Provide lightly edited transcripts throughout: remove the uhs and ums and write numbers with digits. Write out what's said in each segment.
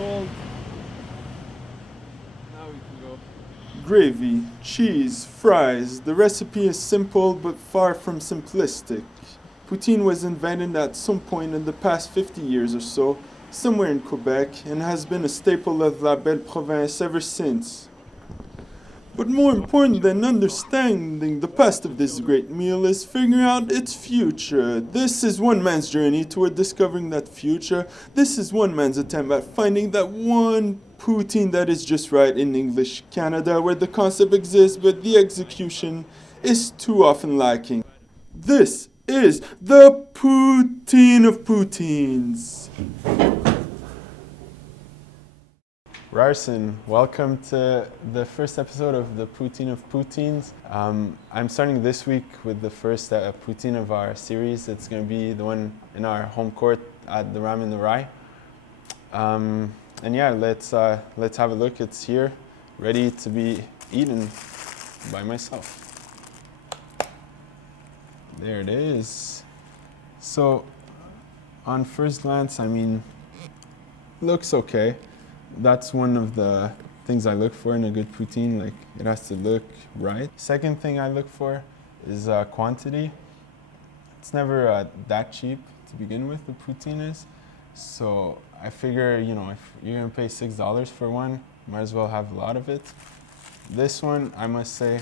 cold. Now we can go. Gravy, cheese, fries. The recipe is simple but far from simplistic. Poutine was invented at some point in the past 50 years or so, somewhere in Quebec, and has been a staple of La Belle Province ever since. But more important than understanding the past of this great meal is figuring out its future. This is one man's journey toward discovering that future. This is one man's attempt at finding that one poutine that is just right in English Canada, where the concept exists but the execution is too often lacking. This is the Putin of Poutines. Ryerson, welcome to the first episode of the Putin of Poutines. I'm starting this week with the first poutine of our series. It's going to be the one in our home court at the Ram in the Rye. And yeah, let's have a look. It's here, ready to be eaten by myself. There it is. So, on first glance, I mean, looks okay. That's one of the things I look for in a good poutine, like it has to look right. Second thing I look for is quantity. It's never that cheap to begin with, the poutine is. So I figure, you know, if you're gonna pay $6 for one, might as well have a lot of it. This one, I must say,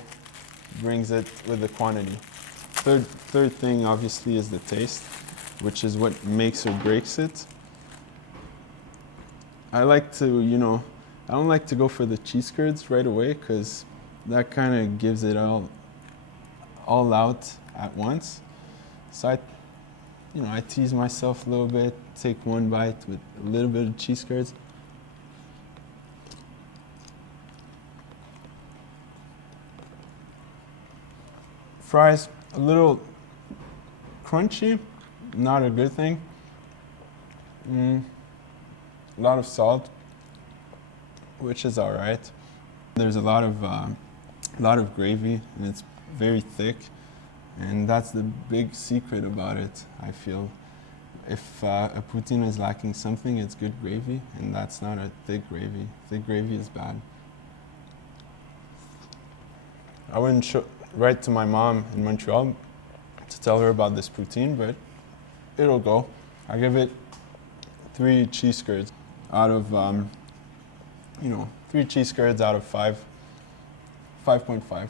brings it with the quantity. Third thing, obviously, is the taste, which is what makes or breaks it. I like to, you know, I don't like to go for the cheese curds right away because that kind of gives it all out at once. So I tease myself a little bit, take one bite with a little bit of cheese curds. Fries, a little crunchy, not a good thing. A lot of salt, which is all right. There's a lot of gravy, and it's very thick, and that's the big secret about it. I feel if a poutine is lacking something, it's good gravy, and that's not a thick gravy. Thick gravy is bad. I wouldn't write to my mom in Montreal to tell her about this poutine, but it'll go. I give it 3 cheese curds out of, 3 cheese curds out of 5, 5.5.